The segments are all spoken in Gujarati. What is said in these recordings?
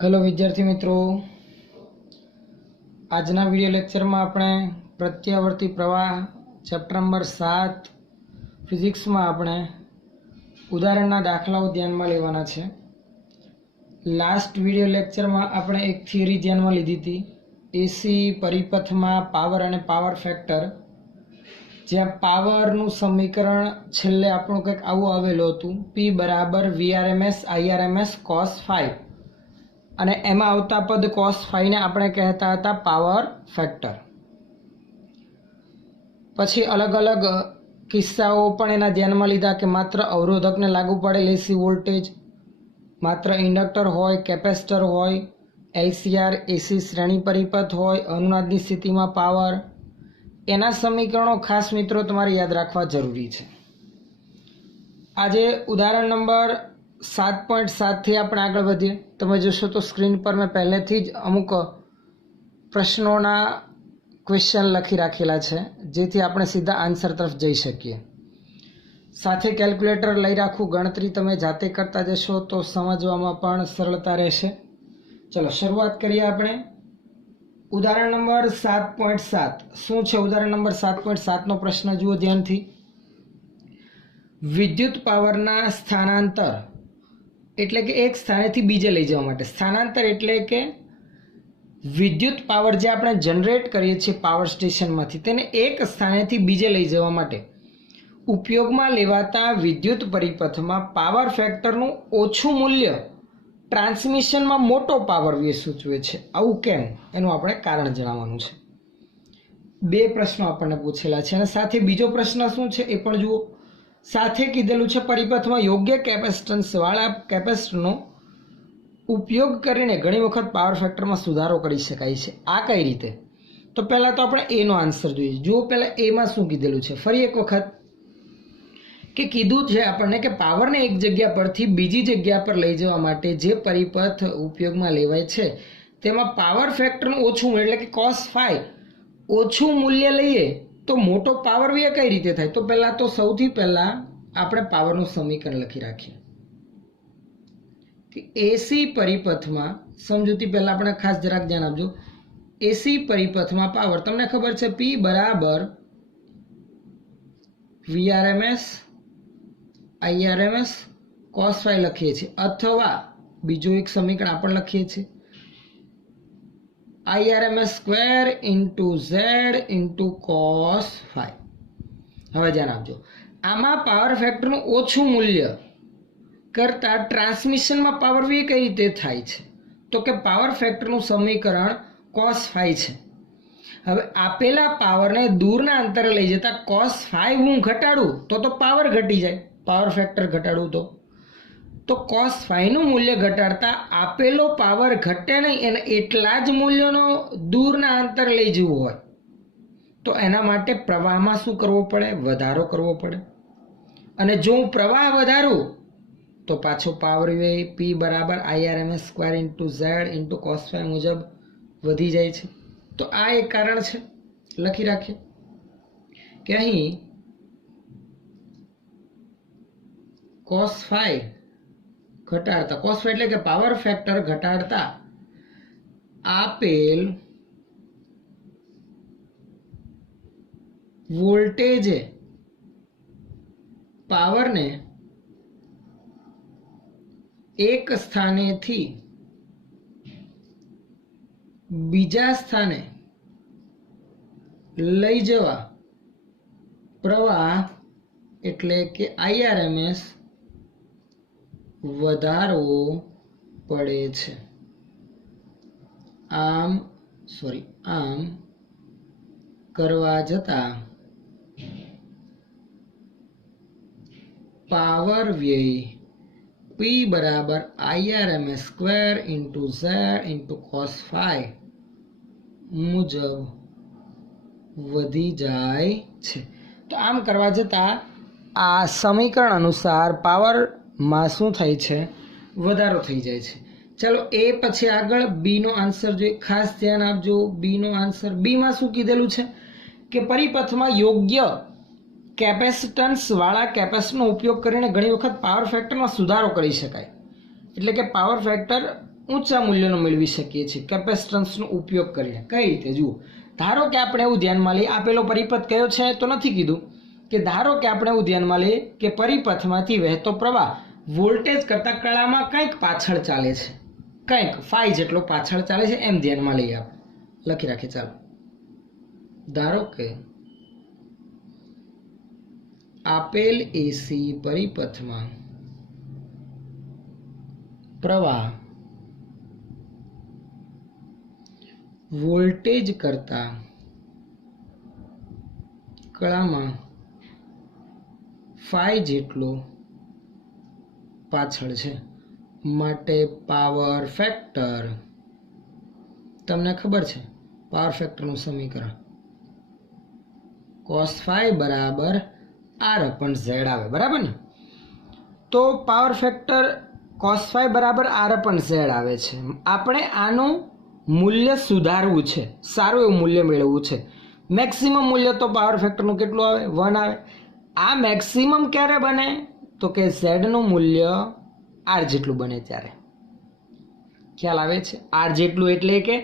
हेलो विद्यार्थी मित्रों, आजना विडियो लेक्चर में આપણે પ્રત્યાવર્તી પ્રવાહ ચેપ્ટર નંબર 7 ફિઝિક્સ में આપણે ઉદાહરણના દાખલાઓ ધ્યાનમાં લેવાના છે। લાસ્ટ વિડિયો લેક્ચર में આપણે એક થિયરી ધ્યાનમાં લીધી હતી, એસી પરિપથમાં પાવર અને પાવર ફેક્ટર, જ્યાં પાવરનું સમીકરણ છેલ્લે આપણું કંઈક આવું આવેલું હતું, P બરાબર VRMS IRMS cos phi, અને એમાં આવતા પદ cos phi ને આપણે કહેતા હતા પાવર ફેક્ટર। પછી અલગ અલગ કિસ્સાઓ પણ એના ધ્યાનમાં લીધા કે માત્ર અવરોધકને લાગુ પડેલ એસી વોલ્ટેજ, માત્ર ઇન્ડક્ટર હોય, કેપેસિટર હોય, એલસીઆર એસી શ્રેણી પરિપથ હોય, અનુનાદની સ્થિતિમાં પાવર, એના સમીકરણો ખાસ મિત્રો તમારે યાદ રાખવા જરૂરી છે। આજે ઉદાહરણ નંબર 7.7 થી આપણે આગળ વધીએ। તમે જોશો તો સ્ક્રીન પર મેં પહેલેથી જ અમુક પ્રશ્નોના ક્વેશ્ચન લખી રાખેલા છે, જેથી આપણે સીધા આન્સર તરફ જઈ શકીએ। સાથે કેલ્ક્યુલેટર લઈ રાખવું, ગણતરી તમે જાતે કરતા જશો તો સમજવામાં પણ સરળતા રહેશે। ચલો શરૂઆત કરીએ આપણે। ઉદાહરણ નંબર 7.7 શું છે? ઉદાહરણ નંબર 7.7 નો પ્રશ્ન જુઓ ધ્યાનથી। વિદ્યુત પાવરના સ્થાનાંતર એટલે કે એક સ્થાનેથી બીજે લઈ જવા માટે, સ્થાનાંતર એટલે કે વિદ્યુત પાવર જે આપણે જનરેટ કરીએ છીએ પાવર સ્ટેશનમાંથી, તેને એક સ્થાનેથી બીજે લઈ જવા માટે ઉપયોગમાં લેવાતા વિદ્યુત પરિપથમાં પાવર ફેક્ટરનું ઓછું મૂલ્ય ટ્રાન્સમિશનમાં મોટો પાવર વ્યય સૂચવે છે। આવું કેમ? એનું આપણે કારણ જણાવવાનું છે। બે પ્રશ્નો આપણને પૂછેલા છે, અને સાથે બીજો પ્રશ્ન શું છે એ પણ જુઓ। સાથે કીધેલું છે પરિપથમાં યોગ્ય કેપેસિટન્સ વાળા કેપેસિટરનો ઉપયોગ કરીને ઘણી વખત પાવર ફેક્ટરમાં સુધારો કરી શકાય છે। આ કઈ રીતે? તો પહેલા તો આપણે એનો આન્સર જોઈએ। જુઓ પહેલા એમાં શું કીધેલું છે, ફરી એક વખત કે કીધું છે આપણને કે પાવરને એક જગ્યા પરથી બીજી જગ્યા પર લઈ જવા માટે જે પરિપથ ઉપયોગમાં લેવાય છે તેમાં પાવર ફેક્ટરનું ઓછું મૂલ્ય એટલે કે cos phi ઓછું મૂલ્ય લઈએ તો મોટો પાવર વ્યય કઈ રીતે થાય? તો પહેલા તો સૌથી પહેલા આપણે પાવરનું સમીકરણ લખી રાખીએ કે એસી પરિપથમાં, સમજૂતી પહેલા આપણે ખાસ જરાક ધ્યાન આપજો, એસી પરિપથમાં પાવર તમને ખબર છે P બરાબર VRMS IRMS cos phi લખીએ છીએ, અથવા બીજું એક સમીકરણ આપણે લખીએ છીએ IRMS square into Z into cos phi। હવે ધ્યાન આપજો, આમાં પાવર ફેક્ટરનું ઓછું મૂલ્ય કરતા ટ્રાન્સમિશનમાં પાવર વ્યય કઈ રીતે થાય છે? તો કે પાવર ફેક્ટરનું સમીકરણ cos phi છે। હવે આપેલા પાવરને દૂરના અંતરે લઈ જતા cos phi હું ઘટાડું તો પાવર ઘટી જાય, પાવર ફેક્ટર ઘટાડું તો cos phi નું મૂલ્ય ઘટાડતા આપેલો પાવર ઘટે નહીં, અને એટલા જ મૂલ્યનો દૂરના અંતરે લઈ જવું હોય તો એના માટે પ્રવાહમાં શું કરવો પડે? વધારો કરવો પડે। અને જો હું પ્રવાહ વધારું તો પાછો પાવર વ્યય P બરાબર IRMS square into Z into cos phi મુજબ વધી જાય છે। તો આ એક કારણ છે, લખી રાખીએ કે અહીં cos phi ઘટાડતા, cos phi એટલે કે પાવર ફેક્ટર ઘટાડતા આપેલ વોલ્ટેજે પાવરને એક સ્થાનેથી બીજા સ્થાને લઈ જવા પ્રવાહ એટલે કે IRMS વધારવો પડે છે। આમ કરવા જતા પાવર વ્યય P બરાબર IRMS square into Z into cos phi મુજબ વધી જાય છે। તો આમ કરવા જતા આ સમીકરણ અનુસાર પાવરમાં શું થાય છે? વધારો થઈ જાય છે। ચલો એ પછી આગળ બી નો આન્સર જોઈએ, ખાસ ધ્યાન આપજો। બી નો આન્સર, બી માં શું કીધેલું છે કે પરિપથમાં યોગ્ય કેપેસિટન્સ વાળા કેપેસિટરનો ઉપયોગ કરીને ઘણી વખત પાવર ફેક્ટરમાં સુધારો કરી શકાય। એટલે કે પાવર ફેક્ટર ઊંચા મૂલ્યનો મેળવી શકીએ છીએ કેપેસિટન્સનો ઉપયોગ કરીને. કઈ રીતે? જુઓ, ધારો કે આપણે એવું ધ્યાનમાં લઈએ, આપેલો પરિપથ કયો છે તો નથી કીધું, કે ધારો કે આપણે એવું ધ્યાનમાં લઈએ કે પરિપથમાંથી વહેતો પ્રવાહ વોલ્ટેજ કરતાં કળામાં કંઈક પાછળ ચાલે છે, કંઈક ફાઈ જેટલો પાછળ ચાલે છે, એમ ધ્યાનમાં લઈએ. આપણે લખી રાખીએ. ચાલો, ધારો કે આપેલ એસી પરિપથમાં પ્રવાહ વોલ્ટેજ કરતા કળામાં ફાઈ જેટલો પાછળ છે, માટે પાવર ફેક્ટર, તમને ખબર છે પાવર ફેક્ટરનું સમીકરણ cos ફાઈ બરાબર r/z આવે, બરાબર ને? તો પાવર ફેક્ટર cos ફાઈ બરાબર r/z આવે છે. આપણે આનું મૂલ્ય સુધારવું છે, સારું એવું મૂલ્ય મેળવવું છે. મેક્સિમમ મૂલ્ય તો પાવર ફેક્ટરનું કેટલું આવે? 1 આવે. આ મેક્સિમમ ક્યારે બને? તો કે z નું મૂલ્ય r જેટલું બને ત્યારે. ખ્યાલ આવે છે? r જેટલું એટલે કે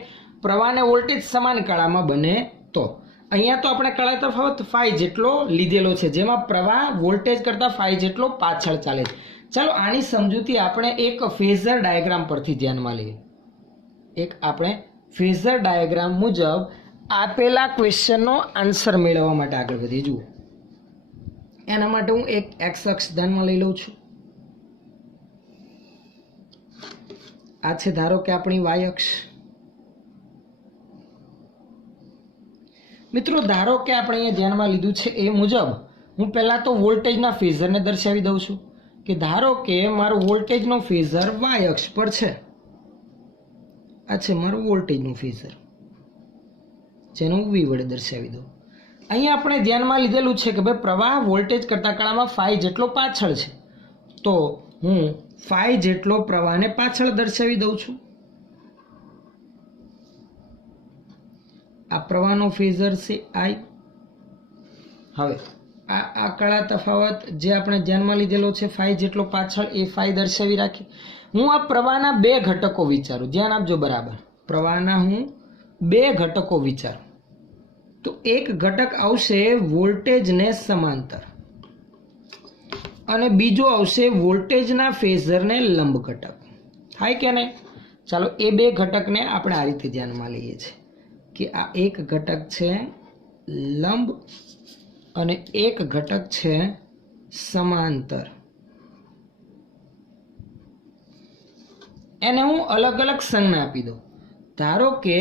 પ્રવાહ અને વોલ્ટેજ સમાન કળામાં બને તો. અહીંયા તો આપણે કળા તફાવત ફાઈ જેટલો લીધેલો છે, જેમાં પ્રવાહ વોલ્ટેજ કરતાં ફાઈ જેટલો પાછળ ચાલે છે. ચાલો આની સમજૂતી આપણે એક ફેઝર ડાયાગ્રામ પરથી ધ્યાનમાં લઈએ. આપણે ફેઝર ડાયાગ્રામ મુજબ આપેલા ક્વેશ્ચનનો આન્સર મેળવવા માટે આગળ વધીએ. જુઓ, એના માટે હું એક એક્સ અક્ષ ધ્યાનમાં લઈ લઉં છું. આ છે ધારો કે આપણી વાય અક્ષ. મિત્રો, ધારો કે આપણે અહીંયા ધ્યાનમાં લીધું છે એ મુજબ હું પહેલાં તો વોલ્ટેજના ફેઝરને દર્શાવી દઉં છું, કે ધારો કે મારો વોલ્ટેજનો ફેઝર વાય અક્ષ પર છે. આ છે મારું વોલ્ટેજનું ફેઝર, જેનું વી વડે દર્શાવી દઉં. અહીંયા આપણે ધ્યાનમાં લીધેલું છે કે ભાઈ પ્રવાહ વોલ્ટેજ કરતાં કળામાં ફાઈ જેટલો પાછળ છે, તો હું ફાઈ જેટલો પ્રવાહને પાછળ દર્શાવી દઉં છું. આ પ્રવાહનો ફેઝર છે આઈ. હવે આ કળા તફાવત જે આપણે ધ્યાનમાં લીધેલો છે ફાઈ જેટલો પાછળ, એ ફાઈ દર્શાવી રાખી. હું આ પ્રવાહના બે ઘટકો વિચારું, ધ્યાન આપજો બરાબર. પ્રવાહના હું બે ઘટકો વિચારું, તો એક ઘટક આવશે વોલ્ટેજને સમાંતર અને બીજો આવશે વોલ્ટેજના ફેઝરને લંબ ઘટક. થાય કે નહીં? ચાલો, એ બે ઘટકને આપણે આ રીતે ધ્યાનમાં લઈએ છીએ કે આ એક ઘટક છે લંબ અને એક ઘટક છે સમાંતર. એને હું અલગ અલગ સંજ્ઞા આપી દઉં. ધારો કે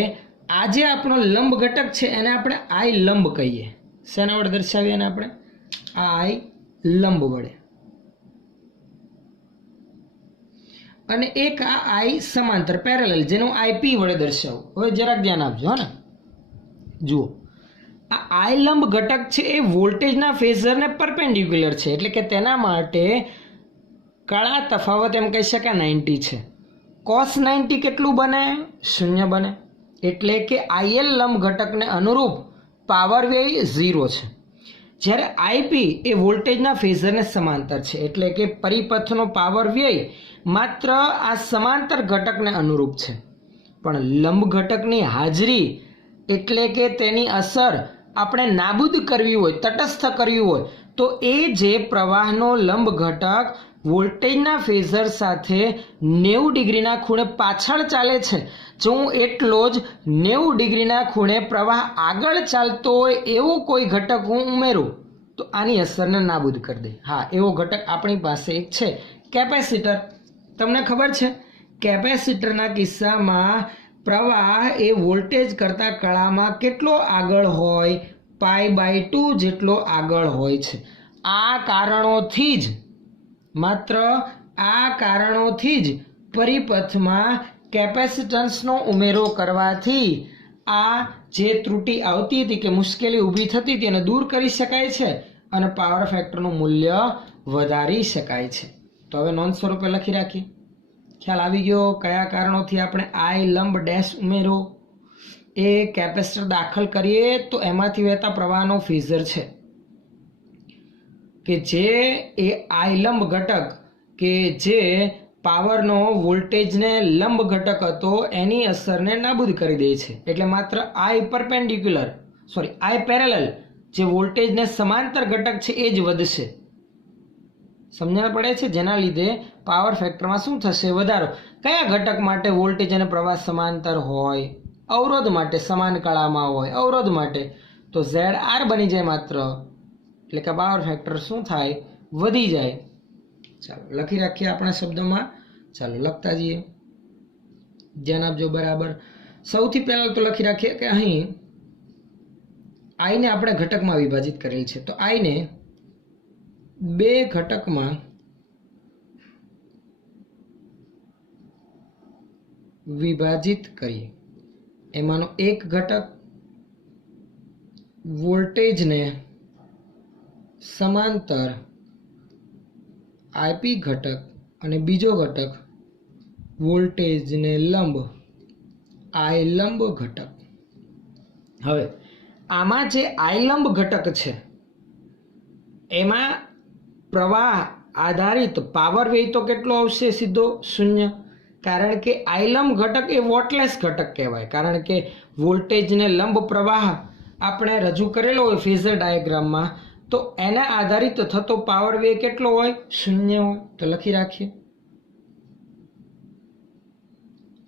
આ જે આપણો લંબ ઘટક છે એને આપણે આઈ લંબ કહીએ. શેના વડે દર્શાવીએ? એને આપણે આઈ લંબ વડે. અને એક આ આઈ સમાંતર પેરેલલ, જેનું આઈપી વડે દર્શાવું. હવે જરાક ધ્યાન આપજો. હા ને, જુઓ, આ આઈ લંબ ઘટક છે એ વોલ્ટેજના ફેઝરને પરપેન્ડિક્યુલર છે, એટલે કે તેના માટે કળા તફાવત એમ કહી શકાય 90 છે. cos 90 કેટલું બને? 0 બને. એટલે કે આઈએલ લંબ ઘટકને અનુરૂપ પાવર વ્યય 0 છે. જ્યારે આઈપી એ વોલ્ટેજના ફેઝરને સમાંતર છે, એટલે કે પરિપથનો પાવર વ્યય માત્ર આ સમાંતર ઘટકને અનુરૂપ છે. પણ લંબ ઘટકની હાજરી એટલે કે તેની અસર આપણે નાબૂદ કરવી હોય, તટસ્થ કરવી હોય, તો એ જે પ્રવાહનો લંબ ઘટક વોલ્ટેજના ફેઝર સાથે 90 ડિગ્રીના ખૂણે પાછળ ચાલે છે, જો હું એટલો જ 90 ડિગ્રીના ખૂણે પ્રવાહ આગળ ચાલતો હોય એવો કોઈ ઘટક હું ઉમેરું તો આની અસરને નાબૂદ કરી દે. હા, એવો ઘટક આપણી પાસે એક છે, કેપેસિટર. તમને ખબર છે, કેપેસિટરના કિસ્સામાં પ્રવાહ એ વોલ્ટેજ કરતાં કળામાં કેટલો આગળ હોય? π/2 જેટલો આગળ હોય છે. આ કારણોથી જ, માત્ર આ કારણોથી જ પરિપથમાં કેપેસિટન્સનો ઉમેરો કરવાથી આ જે ત્રુટિ આવતી હતી, કે મુશ્કેલી ઊભી થતી હતી, એને દૂર કરી શકાય છે અને પાવર ફેક્ટરનું મૂલ્ય વધારી શકાય છે. તો હવે નોંધ સ્વરૂપે લખી રાખીએ. ખ્યાલ આવી ગયો કયા કારણોથી આપણે આઈ લંબ ડેશ ઉમેરો? એ કેપેસિટર દાખલ કરીએ તો એમાંથી વહેતા પ્રવાહનો ફેઝર છે, કે જે એ આઈ લંબ ઘટક કે જે પાવરનો વોલ્ટેજને લંબ ઘટક હતો એની અસરને નાબૂદ કરી દે છે. એટલે માત્ર આઈ પેરેલલ જે વોલ્ટેજને સમાંતર ઘટક છે એ જ વધશે. સમજણ પડે છે? જેના લીધે પાવર ફેક્ટરમાં શું થશે? વધારો. કયા ઘટક માટે વોલ્ટેજ અને પ્રવાહ સમાંતર હોય? અવરોધ માટે સમાન કળામાં હોય. અવરોધ માટે તો ZR બની જાય માત્ર. એટલે કે પાવર ફેક્ટર શું થાય? વધી જાય. ચાલો લખી રાખીએ આપણા શબ્દમાં. ચાલો લખતા જઈએ. ધ્યાન આપજો બરાબર. સૌથી પહેલા તો લખી રાખીએ કે અહીં આઈને આપણે ઘટકમાં વિભાજિત કરેલ છે. તો આઈને બે ઘટકમાં વિભાજિત કરીએ. એમાંનો એક ઘટક વોલ્ટેજને સમાંતર આઈપી ઘટક અને બીજો ઘટક વોલ્ટેજને લંબ આઈ લંબ ઘટક. હવે આમાં જે આઈ લંબ ઘટક છે એમાં પ્રવાહ આધારિત પાવર વ્યય તો કેટલો આવશે? સીધો 0. કારણ કે આઈ લંબ ઘટક એ વોટલેસ ઘટક કહેવાય. કારણ કે વોલ્ટેજને લંબ પ્રવાહ આપણે રજૂ કરેલો હોય ફેઝર ડાયાગ્રામમાં, તો એના આધારિત થતો પાવર વ્યય કેટલો હોય? 0 હોય. તો લખી રાખીએ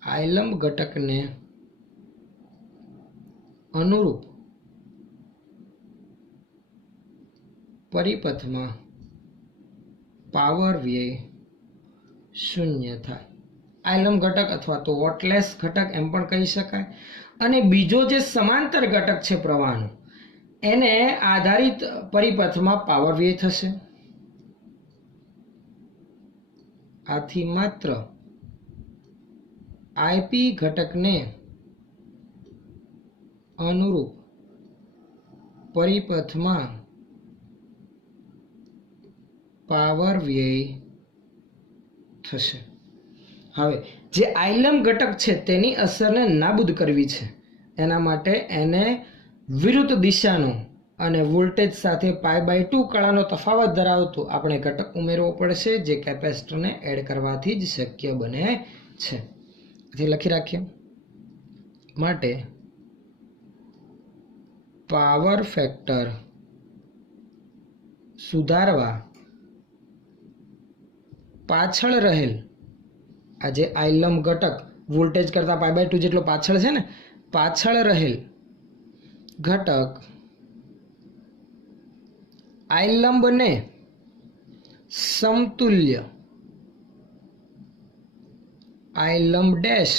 આઈ લંબ ઘટકને અનુરૂપ પરિપથમાં પાવર વ્યય 0 થાય. આઈ લંબ ઘટક અથવા તો વોટલેસ ઘટક એમ પણ કહી શકાય. અને બીજો જે સમાંતર ઘટક છે પ્રવાહનો, એને આધારિત પરિપથમાં પાવર વ્યય થશે. આથી માત્ર આઈપી ઘટકને અનુરૂપ પરિપથમાં પાવર વ્યય થશે. હવે જે આઈલમ ઘટક છે તેની અસરને નાબૂદ કરવી છે. એના માટે એને વિરુદ્ધ દિશાનો અને વોલ્ટેજ સાથે π/2 કળાનો તફાવત ધરાવતો આપણે ઘટક ઉમેરવો પડશે, જે કેપેસિટરને એડ કરવાથી જ શક્ય બને છે. તેથી લખી રાખીએ માટે પાવર ફેક્ટર સુધારવા પાછળ રહેલ આ જે આઈલમ ઘટક વોલ્ટેજ કરતાં π/2 જેટલો પાછળ છે ને, પાછળ રહેલ ઘટક આઈલંબને સમતુલ્ય આઈલંબ ડેશ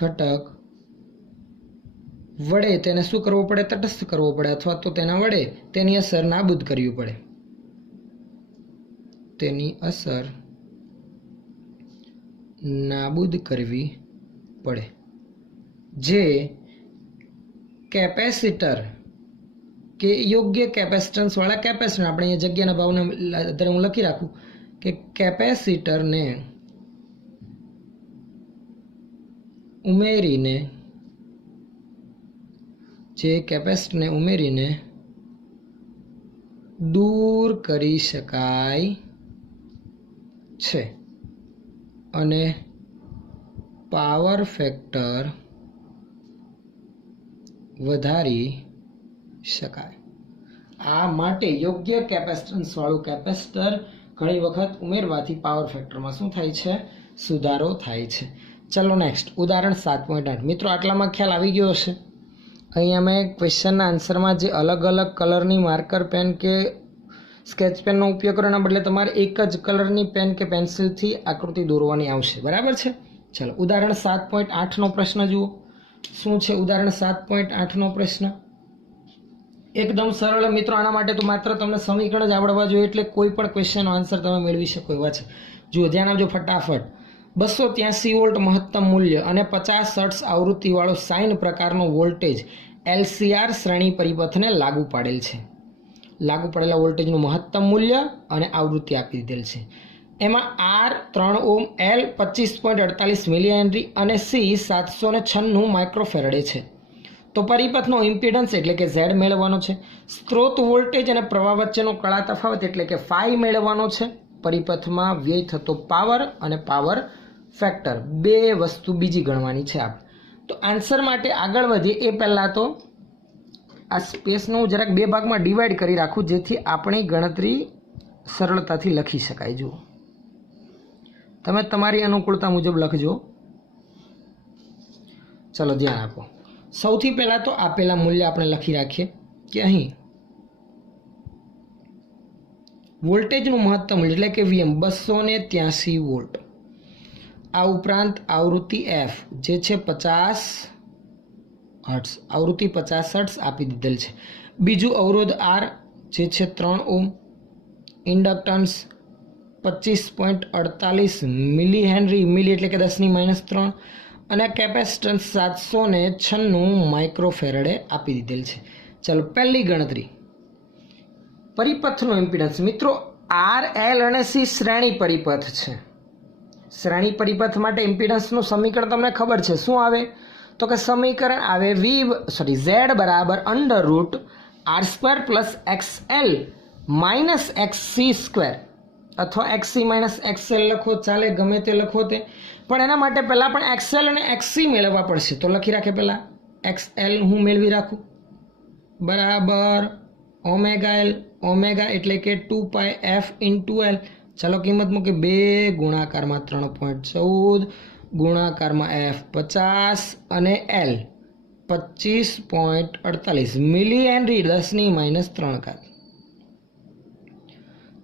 ઘટક વડે તેને શું કરવો પડે? તટસ્થ કરવો પડે, અથવા તો તેના વડે તેની અસર નાબૂદ કરવી પડે. તેની અસર નાબૂદ કરવી પડે. જે કેપેસિટર કે યોગ્ય કેપેસિટન્સ વાળા કેપેસિટર, આપણે અહીંયા જગ્યાના ભાવને અત્યારે હું લખી રાખું કે કેપેસિટરને ઉમેરીને દૂર કરી શકાય છે અને પાવર ફેક્ટર વધારી શકાય. આ માટે યોગ્ય કેપેસિટન્સ વાળું કેપેસિટર ઘણી વખત ઉમેરવાથી પાવર ફેક્ટરમાં શું થાય છે? સુધારો થાય છે. ચલો નેક્સ્ટ ઉદાહરણ 7.8. મિત્રો આટલામાં ખ્યાલ આવી ગયો હશે. અહીંયા મેં ક્વેશ્ચનના આન્સરમાં જે અલગ અલગ કલરની માર્કર પેન કે સ્કેચ પેનનો ઉપયોગ કરવાના બદલે તમારે એક જ કલરની પેન કે પેન્સિલથી આકૃતિ દોરવાની આવશે. બરાબર છે? ચાલો ઉદાહરણ 7.8નો પ્રશ્ન જુઓ. શું છે ઉદાહરણ 7.8નો પ્રશ્ન? એકદમ સરળ મિત્રો. આના માટે તો માત્ર તમને સમીકરણ જ આવડવા જોઈએ, એટલે કોઈ પણ ક્વેશ્ચનનો આન્સર તમે મેળવી શકો એવા છે. જુઓ, ધ્યાન આપજો ફટાફટ. 283 વોલ્ટ મહત્તમ મૂલ્ય અને 50 હર્ટ્ઝ આવૃત્તિવાળો સાઇન પ્રકારનો વોલ્ટેજ LCR શ્રેણી પરિપથને લાગુ પાડેલ છે. લાગુ પડેલા વોલ્ટેજનું મહત્તમ મૂલ્ય અને આવૃત્તિ આપી દીધેલ છે. એમાં R 3 ohm, L 25.48 milli henry અને C 796 માઇક્રોફેરેડે છે. તો પરિપથનો ઇમ્પિડન્સ એટલે કે Z મેળવવાનો છે. સ્ત્રોત વોલ્ટેજ અને પ્રવાહ વચ્ચેનો કળા તફાવત એટલે કે phi મેળવવાનો છે. परिपथ में व्यय थतो पावर अने पावर फैक्टर बे वस्तु बीजी गणवानी छे। आप तो आंसर माटे आगळ वधीए ए पहेला तो आ स्पेसनो जराक बे भागमां डिवाइड करी राखूं जेथी आपणी गणतरी सरळताथी लखी शकाय। जो तमे तमारी अनुकूलता मुजब लखजो। चलो ध्यान आपो। सौथी पहेला तो आपेला मूल्य आपणे लखी राखीए कि अहीं वोल्टेजનું મહત્તમ મૂલ્ય એટલે કે વીએમ 283 વોલ્ટ। આ ઉપરાંત આવૃત્તિ એફ જે છે 50 હર્ટ્ઝ, આવૃત્તિ 50 હર્ટ્ઝ આપી દીધેલ છે। બીજું અવરોધ આર જે છે 3 ઓમ, ઇન્ડક્ટન્સ 25.48 મિલી હેનરી, મિલી એટલે કે 10⁻³ અને કેપેસિટન્સ 796 માઇક્રોફેરેડે આપી દીધેલ છે। ચલો પહેલી ગણતરી परिपथનો इम्पीडन्स। मित्रों आर एल અને સી શ્રેણી પરિપથ છે। શ્રેણી પરિપથ માટે ઇમ્પીડન્સનું સમીકરણ તમને ખબર છે શું આવે તો કે સમીકરણ આવે z બરાબર √r² + xl - xc² અથવા xc - xl લખો ચાલે, ગમે તે લખો તે, પણ એના માટે પહેલા પણ xl અને xc મેળવવા પડશે। તો લખી રાખે પહેલા xl હું મેળવી રાખું બરાબર ઓમેગા એલ, ઓમેગા એટલે કે 2πf × l। ચાલો કિંમત મૂકી 2 ગુણાકારમાં 3.14 ગુણાકારમાં f 50 અને l 25.48 મિલી હેનરી 10⁻³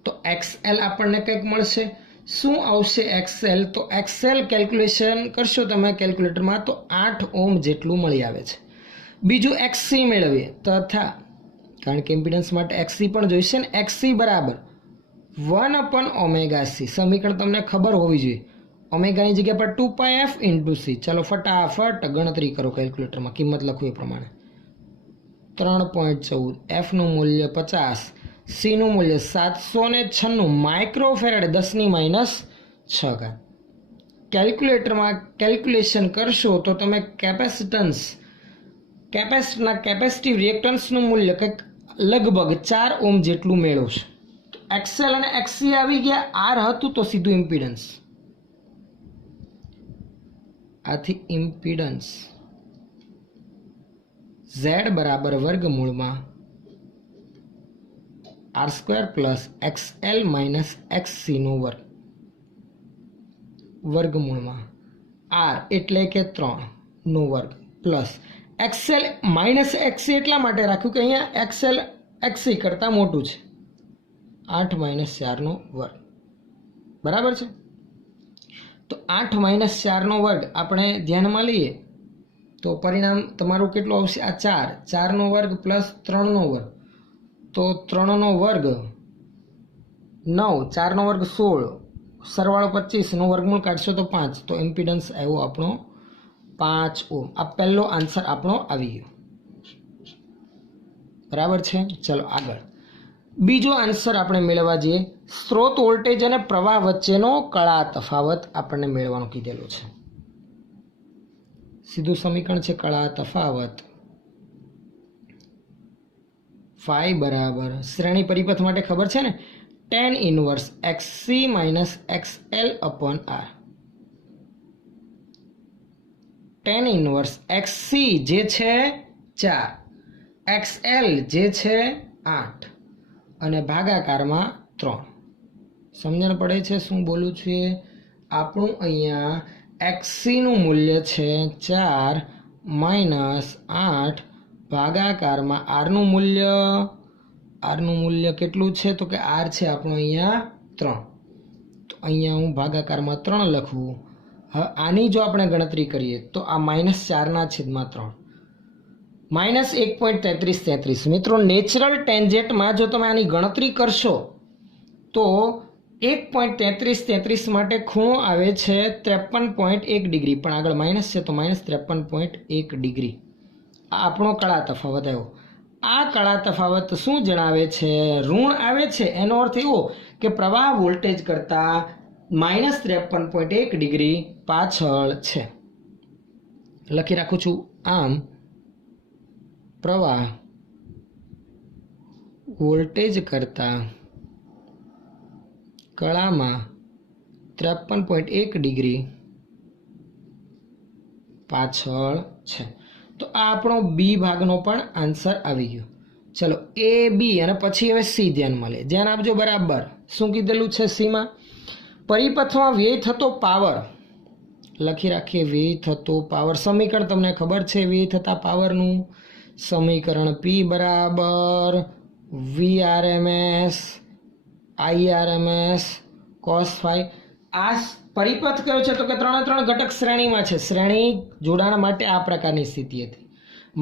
તો xl આપણને કંઈક મળશે। શું આવશે xl? તો xl કેલ્ક્યુલેશન કરશો તમે કેલ્ક્યુલેટરમાં તો 8 ઓમ જેટલું મળી આવે છે। બીજું xc મેળવીએ તથા कारण के इम्पीडन्स माटे एक्सी पण जोईशे ने, एक्सी बराबर 1/ωc। समीकरण तमने खबर होवी जोईए। ओमेगा नी जग्या पर 2πf × c। चलो फटाफट गणतरी करो केल्क्युलेटर में, किंमत लखो ए प्रमाणे 3.14, एफ नु मूल्य 50, सी नु मूल्य 796 माइक्रोफेरेड 10⁻6। केल्क्युलेटर में केल्क्युलेशन करशो तो तमे कैपेसिटरना कैपेसिटिव रिएक्टन्सનું મૂલ્ય કંઈક લગભગ 4 ઓમ જેટલું મેળવશે। તો XL અને XC આવી ગયા, R હતું તો સીધું ઇમ્પીડન્સ। આથી ઇમ્પીડન્સ Z બરાબર વર્ગમૂળમાં R² + XL - XC નો વર્ગ, વર્ગમૂળમાં R એટલે કે 3 નો વર્ગ પ્લસ XL - XC એટલા માટે રાખ્યું કે અહીંયા XL XC કરતાં મોટું છે, 8 - 4 નો વર્ગ બરાબર છે। તો 8 - 4 નો વર્ગ આપણે ધ્યાનમાં લઈએ તો પરિણામ તમારું કેટલું આવશે? આ 4 નો વર્ગ પ્લસ 3 નો વર્ગ, તો 3 નો વર્ગ 9, 4 નો વર્ગ 16, સરવાળો 25 નો વર્ગમૂળ કાઢશો તો 5, તો ઇમ્પીડન્સ આવ્યો આપણો 5 ઓમ। આ પહેલો આન્સર આપણો આવી ગયો બરાબર છે। ચલો આગળ બીજો આન્સર આપણે મેળવવા જઈએ। સ્ત્રોત વોલ્ટેજ અને પ્રવાહ વચ્ચેનો કળા તફાવત આપણને મેળવવાનું કીધેલું છે। સીધું સમીકરણ છે કળા તફાવત phi બરાબર શ્રેણી પરિપથ માટે ખબર છે ને tan inverse xc - xl/r। tan inverse xc જે છે 4, xl જે છે 8 અને ભાગાકારમાં 3। સમજણ પડે છે શું બોલું છું? એ આપણું અહીંયા xc નું મૂલ્ય છે 4 - 8 ભાગાકારમાં r નું મૂલ્ય કેટલું છે તો કે r છે આપણું અહીંયા 3, તો અહીંયા હું ભાગાકારમાં 3 લખું। હવે આની જો આપણે ગણતરી કરીએ તો આ -4/3 -1.3333। મિત્રો નેચરલ ટેન્જેન્ટમાં જો તમે આની ગણતરી કરશો તો 1.3333 માટે ખૂણો આવે છે 53.1 ડિગ્રી, પણ આગળ માઇનસ છે તો -53.1 ડિગ્રી। આ આપણો કળા તફાવત આવ્યો। આ કળા તફાવત શું જણાવે છે? ઋણ આવે છે, એનો અર્થ એવો કે પ્રવાહ વોલ્ટેજ કરતાં -53.1 ડિગ્રી પાછળ છે। લખી રાખું છું। આમ પ્રવાહ વોલ્ટેજ કરતાં કળામાં 53.1 ડિગ્રી પાછળ છે. તો આ આપણો બી ભાગનો પણ આન્સર આવી ગયો. ચલો એ બી અને પછી હવે સી ધ્યાનમાં લે. ધ્યાન આપજો બરાબર. શું કીધેલું છે સીમાં? પરિપથમાં વ્યય થતો પાવર લખી રાખીએ. વ્યય થતો પાવર સમીકરણ તમને ખબર છે. વ્યય થતા પાવરનું સમીકરણ પી બરાબર VRMS IRMS cos phi. આ પરિપથ કયો છે? તો કે 3 ઘટક શ્રેણીમાં છે. શ્રેણી જોડાણ માટે આ પ્રકારની સ્થિતિ હતી.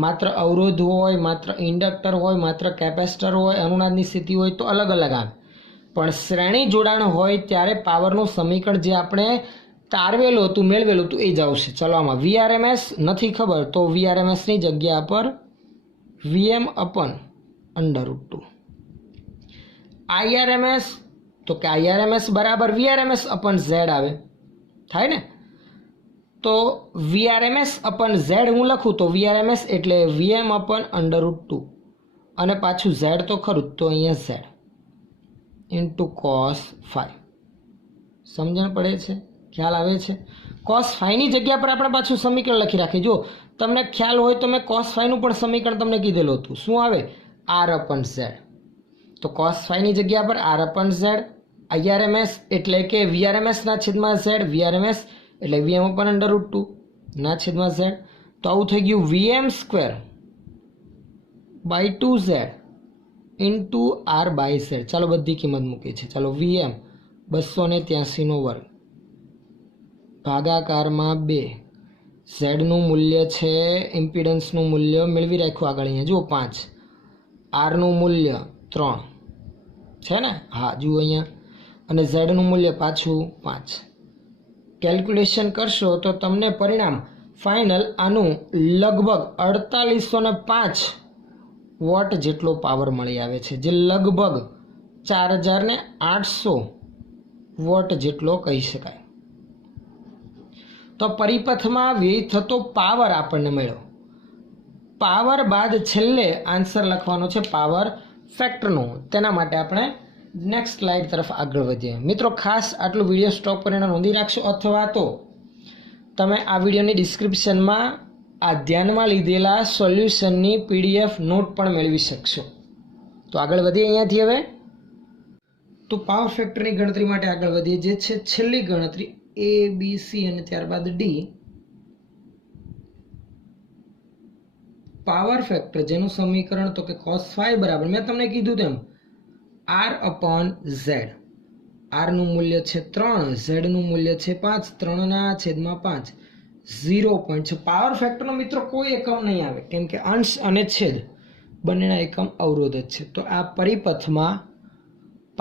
માત્ર અવરોધ હોય, માત્ર ઇન્ડક્ટર હોય, માત્ર કેપેસિટર હોય, અનુનાદની સ્થિતિ હોય તો અલગ અલગ આવે. પણ શ્રેણી જોડાણ હોય ત્યારે પાવરનું સમીકરણ જે આપણે તારવેલું હતું, મેળવેલું હતું, એ જ આવશે. ચલો આમાં VRMS નથી ખબર તો VRMSની જગ્યા પર VM/√2. IRMS તો કે IRMS બરાબર VRMS/Z આવે. થાય ને? તો VRMS/Z હું લખું તો VRMS એટલે VM/√2 અને પાછું Z તો ખરું તો અહીંયા Z ઇન્ટુ cos phi. સમજણ પડે છે? ખ્યાલ આવે છે? cos phi ની જગ્યા પર આપણે પાછું સમીકરણ લખી રાખીએ. જો તમને ખ્યાલ હોય તો મેં cos phi નું પણ સમીકરણ તમને કીધેલું હતું. શું આવે? R/Z. તો cos phi ની જગ્યા પર R/Z. IRMS એટલે કે VRMS/Z. VRMS એટલે VM/√2 ના છેદમાં Z. તો આવું થઈ ગયું VM²/2Z ઇન્ટુ R/Z. ચાલો બધી કિંમત મૂકી છે. ચાલો VM 283/2 ભાગાકારમાં 2. ઝેડનું મૂલ્ય છે, ઇમ્પિડન્સનું મૂલ્ય મેળવી રાખ્યું આગળ અહીંયા જુઓ 5. આરનું મૂલ્ય 3 છે ને? હા જુઓ અહીંયા. અને ઝેડનું મૂલ્ય પાછું 5. કેલ્ક્યુલેશન કરશો તો તમને પરિણામ ફાઇનલ આનું લગભગ 4805 વોટ જેટલો પાવર મળી આવે છે, જે લગભગ 4800 વોટ જેટલો કહી શકાય. તો પરિપથમાં વ્યય થતો પાવર આપણને મળ્યો. પાવર બાદ છેલ્લે આન્સર લખવાનો છે પાવર ફેક્ટરનો. તેના માટે આપણે નેક્સ્ટ સ્લાઇડ તરફ આગળ વધીએ. મિત્રો ખાસ આટલું વિડીયો સ્ટોપ કરીને નોંધી રાખશો, અથવા તો તમે આ વિડીયોની ડિસ્ક્રિપ્શનમાં આ ધ્યાનમાં લીધેલા સોલ્યુશનની PDF નોટ પણ મેળવી શકશો. તો આગળ વધીએ અહીંયાથી હવે. તો પાવર ફેક્ટરની ગણતરી માટે આગળ વધીએ, જે છે છેલ્લી ગણતરી A, B, C અને ત્યારબાદ D. પાવર ફેક્ટર જેનું સમીકરણ તો કે cos phi બરાબર મેં તમને કીધું તેમ R/Z. R નું મૂલ્ય છે 3, Z નું મૂલ્ય છે 5, 3/5 0. પાવર ફેક્ટરનો મિત્રો કોઈ એકમ નહીં આવે, કેમ કે અંશ અને છેદ બંનેના એકમ અવરોધ જ છે. તો આ પરિપથમાં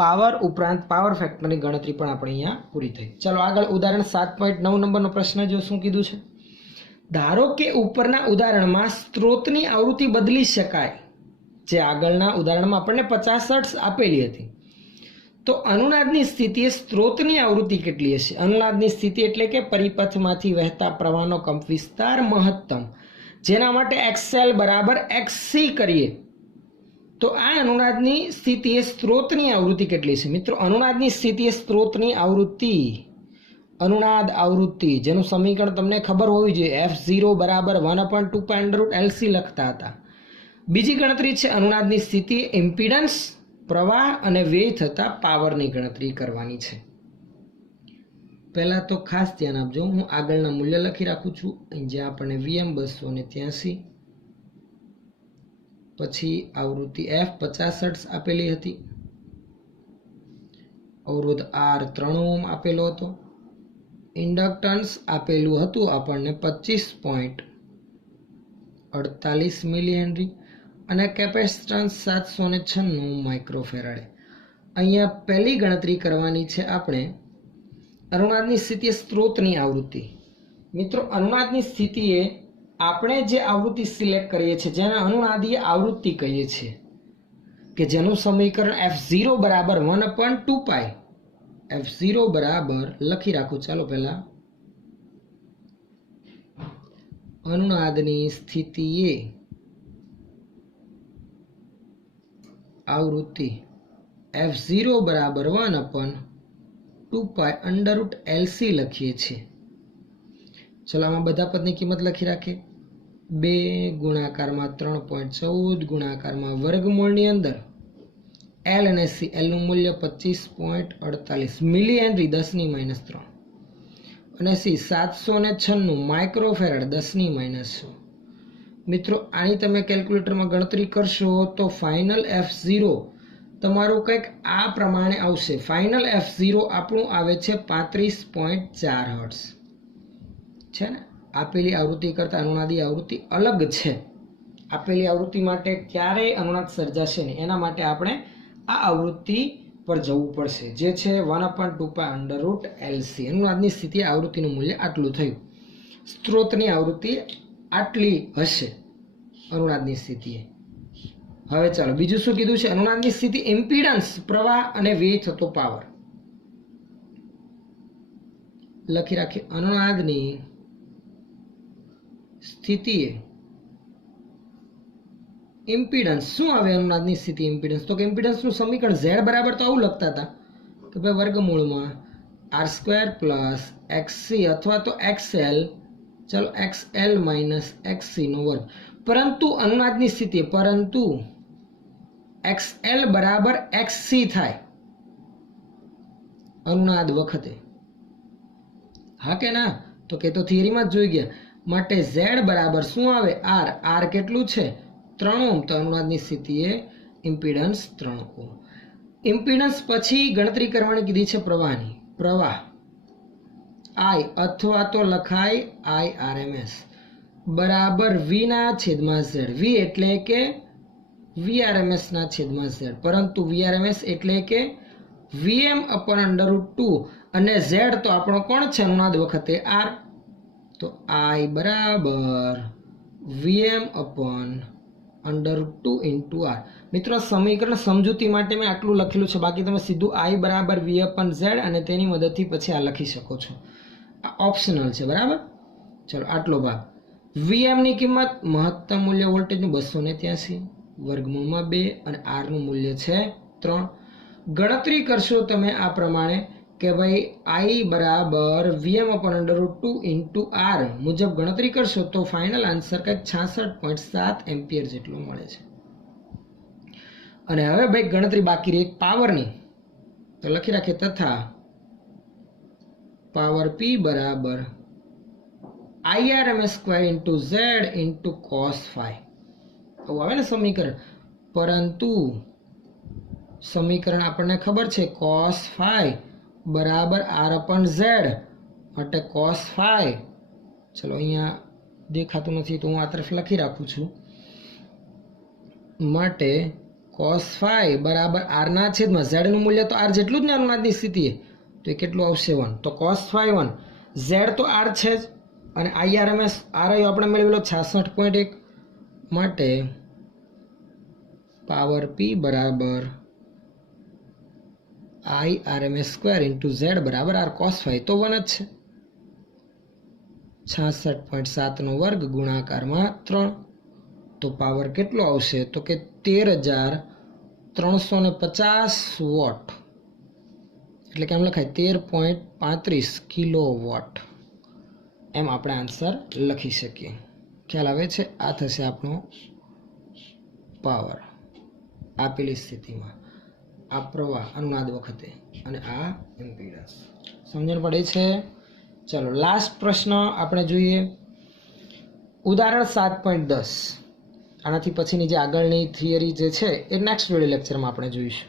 પાવર ઉપરાંત પાવર ફેક્ટરની ગણતરી પણ આપણે અહીંયા પૂરી થઈ. ચાલો આગળ ઉદાહરણ 7.9 નંબરનો પ્રશ્ન જો શું કીધું છે. ધારો કે ઉપરના ઉદાહરણમાં સ્ત્રોતની આવૃત્તિ બદલી શકાય. જે આગળના ઉદાહરણમાં આપણને 50 હર્ટ્ઝ આપેલી હતી, તો અનુનાદની સ્થિતિએ સ્ત્રોતની આવૃત્તિ કેટલી હશે? અનુનાદની સ્થિતિ એટલે કે પરિપથમાંથી વહેતા પ્રવાહનો કંપવિસ્તાર મહત્તમ, જેના માટે XL બરાબર XC કરીએ તો આ અનુનાદની સ્થિતિએ સ્ત્રોતની આવૃત્તિ કેટલી છે? મિત્રો અનુનાદની સ્થિતિએ સ્ત્રોતની આવૃત્તિ, અનુનાદ આવૃત્તિ જેનું સમીકરણ તમને ખબર હોવી જોઈએ, F0 બરાબર 1/2π√LC લખતા હતા. બીજી ગણતરી છે અનુનાદની સ્થિતિ ઇમ્પિડન્સ, પ્રવાહ અને વ્યય થતા પાવરની ગણતરી કરવાની છે. પહેલા તો ખાસ ધ્યાન આપજો, હું આગળના મૂલ્ય લખી રાખું છું. જ્યાં આપણને VM 283, પછી આવૃત્તિ F 50 હર્ટ્ઝ આપેલી હતી, અવરોધ R 3 ઓહ્મ આપેલો હતો, ઇન્ડક્ટન્સ આપેલું હતું આપણને 25.48 મિલી હેનરી અને કેપેસિટન્સ 796 માઇક્રોફેરાડે. અહીંયા પહેલી ગણતરી કરવાની છે આપણે અનુનાદની સ્થિતિએ સ્ત્રોતની આવૃત્તિ. મિત્રો અનુનાદની સ્થિતિએ આપણે જે આવૃત્તિ સિલેક્ટ કરીએ છીએ, જેને અનુનાદીય આવૃત્તિ કહીએ છીએ, કે જેનું સમીકરણ F0 બરાબર 1/2π, F0 બરાબર લખી રાખું. ચાલો પહેલા અનુનાદની સ્થિતિએ આવૃત્તિ F0 બરાબર 1/2π 2π√LC લખીએ છીએ. ચલો આમાં બધા પદની કિંમત લખી રાખીએ. 2 ગુણાકારમાં 3.14 ગુણાકારમાં વર્ગમૂળની અંદર L અને C. L નું મૂલ્ય 25.48 મિલી હેનરી 10⁻³ અને C 796 માઇક્રોફેરાડ 10⁻6. મિત્રો આની તમે કેલ્ક્યુલેટરમાં ગણતરી કરશો તો ફાઇનલ F0 તમારું કંઈક આ પ્રમાણે આવશે. ફાઇનલ F0 આપણું આવે છે 35.4 હર્ટ્ઝ છે ને. આપેલી આવૃત્તિ કરતાં અનુનાદી આવૃત્તિ અલગ છે. આપેલી આવૃત્તિ માટે ક્યારેય અનુનાદ સર્જાશે નહીં. એના માટે આપણે આ આવૃત્તિ પર જવું પડશે, જે છે 1/2π√LC. અનુનાદની સ્થિતિ આવૃત્તિનું મૂલ્ય આટલું થયું. સ્ત્રોતની આવૃત્તિ આટલી હશે અનુનાદની સ્થિતિએ. હવે ચાલો બીજું શું કીધું છે? અનુનાદની સ્થિતિ ઇમ્પિડન્સ, પ્રવાહ અને વ્યય થતો પાવર લખી રાખીએ. અનુનાદની સ્થિતિએ ઇમ્પિડન્સ શું આવે? અનુનાદની સ્થિતિ ઇમ્પિડન્સ, તો કે ઇમ્પિડન્સનું સમીકરણ Z બરાબર તો આવું લખતા હતા કે ભાઈ વર્ગમૂળમાં R² + XC અથવા તો XL, ચલો XL - XC નો વર્ગ. પરંતુ અનુનાદની સ્થિતિ પરંતુ XL બરાબર XC થાય અનુનાદ વખતે. હા કે ના? તો કે તો થિયરીમાં જ જોઈ ગયા. માટે Z બરાબર શું આવે? R. R કેટલું છે? 3 ઓહ્મ. તો અનુનાદની સ્થિતિએ ઇમ્પિડન્સ 3 ઓહ્મ. ઇમ્પિડન્સ પછી ગણતરી કરવાની કીધી છે પ્રવાહની. પ્રવાહ I અથવા તો લખાય IRMS બરાબર V/Z. V એટલે કે VRMS/Z, પરંતુ VRMS એટલે કે Vm/√2 અને Z તો આપણો કોણ છે અનુનાદ વખતે? R. તો I બરાબર Vm/√2 × R. મિત્રો સમીકરણ સમજૂતી માટે મેં આટલું લખેલું છે, બાકી તમે સીધું I બરાબર V/Z અને તેની મદદથી પછી આ લખી શકો છો. આ ઓપ્શનલ છે, બરાબર. ચલો આટલો ભાગ. Vm ની કિંમત મહત્તમ મૂલ્ય વોલ્ટેજનું 283 વર્ગમૂળમાં 2 અને R નું મૂલ્ય છે 3. ગણતરી કરશો તમે આ પ્રમાણે કે ભાઈ I બરાબર Vm/√2 × R મુજબ ગણતરી કરશો તો ફાઇનલ આન્સર કંઈક 66.7 એમ્પિયર જેટલો મળે છે. અને હવે ભાઈ ગણતરી બાકી રહી પાવરની, તો લખી રાખીએ તથા પાવર P બરાબર IRMS² × Z × cos phi. આવું આવે ને સમીકરણ. પરંતુ સમીકરણ આપણને ખબર છે cos phi બરાબર R/Z માટે cos phi. ચલો અહીંયા દેખાતું નથી તો હું આ તરફ લખી રાખું છું. માટે cos phi બરાબર R/Z. નું મૂલ્ય તો R જેટલું જ ને અનુનાદની સ્થિતિએ, તો એ કેટલું આવશે? 1. તો cos phi 1. Z તો R છે જ અને IRMS R આપણે મેળવેલો 66.1 માટે પાવર P બરાબર IRMS² × Z બરાબર R cos phi તો 1 જ છે. 66.7 નો વર્ગ ગુણાકારમાં 3. તો પાવર કેટલો આવશે? તો કે 13,350 વોટ. એટલે કે આમ લખાય 13.35 કિલોવોટ. એમ આપણે આન્સર લખી શકીએ. ખ્યાલ આવે છે? આ થશે આપણો પાવર આપેલી સ્થિતિમાં. આ પ્રવાહ અનુનાદ વખતે અને આ ઇમ્પિડન્સ. સમજણ પડે છે? ચલો લાસ્ટ પ્રશ્ન આપણે જોઈએ. ઉદાહરણ 7.10. આનાથી પછીની જે આગળની થિયરી જે છે એ નેક્સ્ટ વિડિયો લેક્ચરમાં આપણે જોઈશું.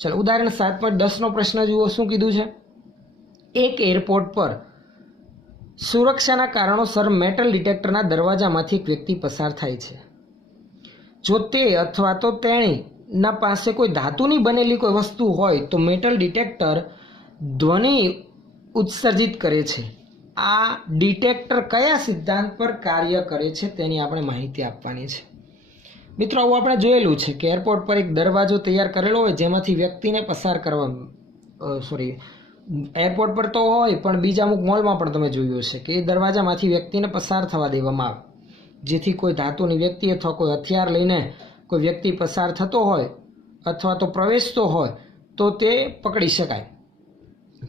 ચલો ઉદાહરણ 7.10 નો પ્રશ્ન જુઓ. શું કીધું છે? એક એરપોર્ટ પર સુરક્ષાના કારણોસર મેટલ ડિટેક્ટરના દરવાજામાંથી એક વ્યક્તિ પસાર થાય છે. જો તે અથવા તો તેણીના પાસે કોઈ ધાતુની બનેલી કોઈ વસ્તુ હોય તો મેટલ ડિટેક્ટર ધ્વનિ ઉત્સર્જિત કરે છે. આ ડિટેક્ટર કયા સિદ્ધાંત પર કાર્ય કરે છે તેની આપણે માહિતી આપવાની છે. મિત્રો આવું આપણે જોયેલું છે કે એરપોર્ટ પર એક દરવાજો તૈયાર કરેલો હોય જેમાંથી વ્યક્તિને પસાર કરવા એરપોર્ટ પર તો હોય પણ બીજા અમુક મોલમાં પણ તમે જોયું હશે કે એ દરવાજામાંથી વ્યક્તિને પસાર થવા દેવામાં આવે, જેથી કોઈ ધાતુની વ્યક્તિ અથવા કોઈ હથિયાર લઈને કોઈ વ્યક્તિ પસાર થતો હોય અથવા તો પ્રવેશતો હોય તો તે પકડી શકાય.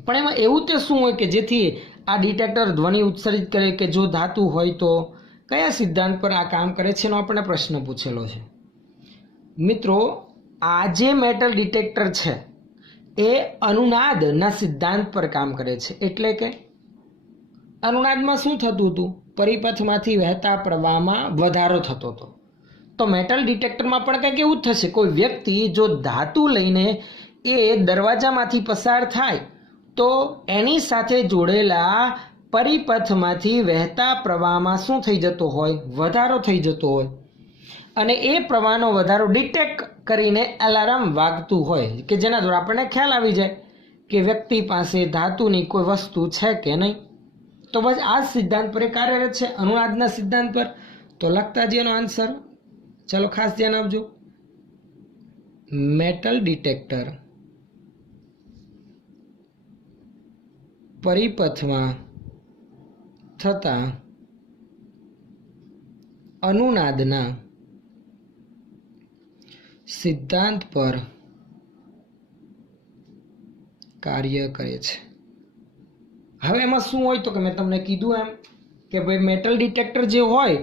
પણ એમાં એવું તે શું હોય કે જેથી આ ડિટેક્ટર ધ્વનિ ઉત્સર્જિત કરે કે જો ધાતુ હોય તો કયા સિદ્ધાંત પર આ કામ કરે છે એનો આપણને પ્રશ્ન પૂછેલો છે. મિત્રો, આ જે મેટલ ડિટેક્ટર છે એ અનુનાદના સિદ્ધાંત પર કામ કરે છે. એટલે કે અનુનાદમાં શું થતું હતું? પરિપથમાંથી વહેતા પ્રવાહમાં વધારો થતો હતો. તો મેટલ ડિટેક્ટરમાં પણ કંઈક એવું જ થશે. કોઈ વ્યક્તિ જો ધાતુ લઈને એ દરવાજામાંથી પસાર થાય તો એની સાથે જોડેલા પરિપથમાંથી વહેતા પ્રવાહમાં શું થઈ જતો હોય? વધારો થઈ જતો હોય. અને એ પ્રવાહનો વધારો ડિટેક્ટ કરીને એલાર્મ વાગતું હોય કે જેના દ્વારા આપણને ખ્યાલ આવી જાય કે વ્યક્તિ પાસે ધાતુની કોઈ વસ્તુ છે કે નહીં. તો બસ આ જ સિદ્ધાંત પર એ કાર્યરત છે, અનુનાદના સિદ્ધાંત પર. તો લખતા જઈએ એનો આન્સર. ચલો ખાસ ધ્યાન આપજો. મેટલ ડિટેક્ટર પરિપથમાં થતા અનુનાદના સિદ્ધાંત પર કાર્ય કરે છે. હવે એમાં શું હોય તો કે મેં તમને કીધું એમ કે ભાઈ મેટલ ડિટેક્ટર જે હોય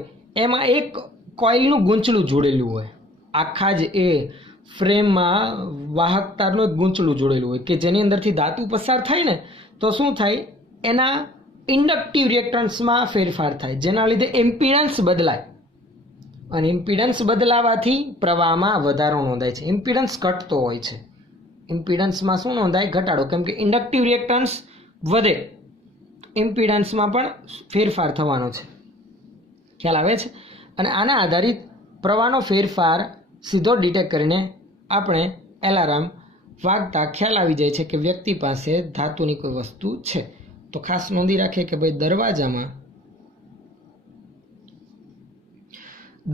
એમાં એક કોઇલનું ગૂંચળું જોડેલું હોય. આખા જ એ ફ્રેમમાં વાહક તારનું એક ગૂંચળું જોડેલું હોય કે જેની અંદરથી ધાતુ પસાર થાય ને તો શું થાય? એના ઇન્ડક્ટિવ રિએક્ટન્સમાં ફેરફાર થાય, જેના લીધે ઇમ્પિડન્સ બદલાય. અને ઇમ્પિડન્સ બદલાવાથી પ્રવાહમાં વધારો નોંધાય છે. ઇમ્પિડન્સ ઘટતો હોય છે. ઇમ્પિડન્સમાં શું નોંધાય? ઘટાડો. કેમ કે ઇન્ડક્ટિવ રિએક્ટન્સ વધે, ઇમ્પિડન્સમાં પણ ફેરફાર થવાનો છે. ખ્યાલ આવે છે? અને આના આધારિત પ્રવાહનો ફેરફાર સીધો ડિટેક્ટ કરીને આપણે એલાર્મ વાગતા ખ્યાલ આવી જાય છે કે વ્યક્તિ પાસે ધાતુની કોઈ વસ્તુ છે. તો ખાસ નોંધી રાખીએ કે ભાઈ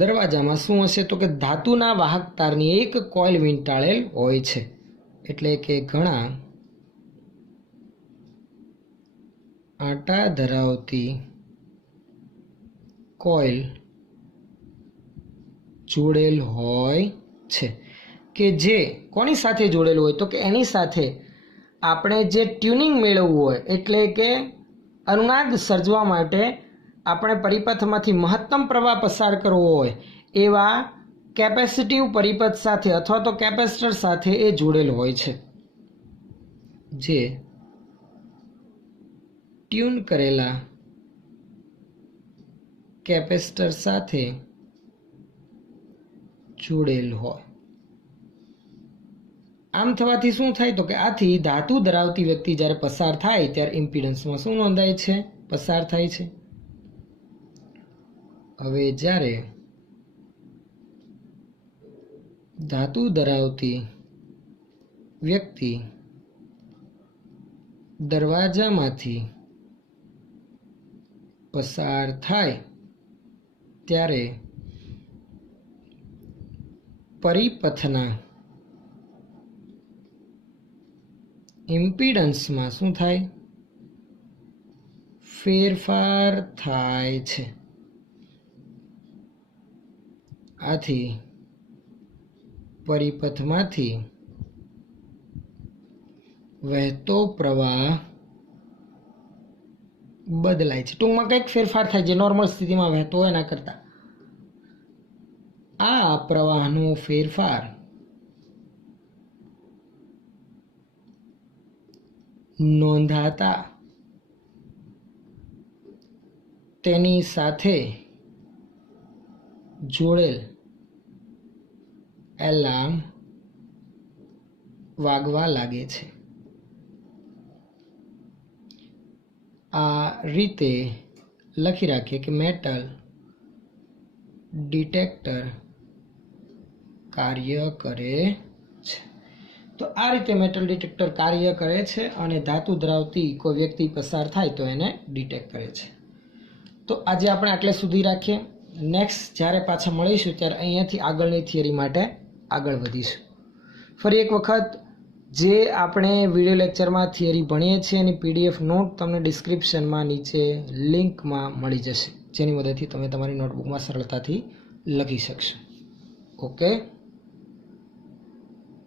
દરવાજામાં શું હશે તો કે ધાતુના વાહક તારની એક કોઇલ વીંટાળેલ હોય છે. એટલે કે ઘણા આંટા ધરાવતી કોઇલ જોડેલ હોય છે. કે જે કોની સાથે જોડેલું હોય તો કે એની સાથે આપણે જે ટ્યુનિંગ મેળવવું હોય, એટલે કે અનુનાદ સર્જવા માટે આપણે પરિપથમાંથી મહત્તમ પ્રવાહ પસાર કરવો હોય એવા કેપેસિટિવ પરિપથ સાથે અથવા તો કેપેસિટર સાથે એ જોડેલ હોય છે. જે ટ્યુન કરેલા કેપેસિટર સાથે જોડેલ હોય. આમ થવાથી શું થાય તો કે આથી ધાતુ ધરાવતી વ્યક્તિ જ્યારે પસાર થાય ત્યારે ઇમ્પિડન્સમાં શું નોંધાય છે? પસાર થાય છે. હવે જ્યારે ધાતુ ધરાવતી વ્યક્તિ દરવાજામાંથી પસાર થાય ત્યારે પરિપથના ઇમ્પિડન્સમાં શું થાય? ફેરફાર થાય છે. આથી પરિપથમાંથી વહેતો પ્રવાહ બદલાય છે. ટૂંકમાં કંઈક ફેરફાર થાય જે નોર્મલ સ્થિતિમાં વહેતો હોય એના કરતાં. આ પ્રવાહનો ફેરફાર નોંધાતા તેની સાથે જોડેલ એલાર્મ વાગવા લાગે છે. આ રીતે લખી રાખીએ કે મેટલ ડિટેક્ટર કાર્ય કરે છે. તો આ રીતે મેટલ ડિટેક્ટર કાર્ય કરે છે અને ધાતુ ધરાવતી કોઈ વ્યક્તિ પસાર થાય તો એને ડિટેક્ટ કરે છે. તો આજે આપણે આટલે સુધી રાખીએ. નેક્સ્ટ જ્યારે પાછા મળીશું ત્યારે અહીંયાથી આગળની થિયરી માટે આગળ વધીશું. ફરી એક વખત જે આપણે વિડીયો લેક્ચરમાં થિયરી ભણીએ છીએ એની PDF નોટ તમને ડિસ્ક્રિપ્શનમાં નીચે લિંકમાં મળી જશે, જેની મદદથી તમે તમારી નોટબુકમાં સરળતાથી લખી શકશો. ઓકે.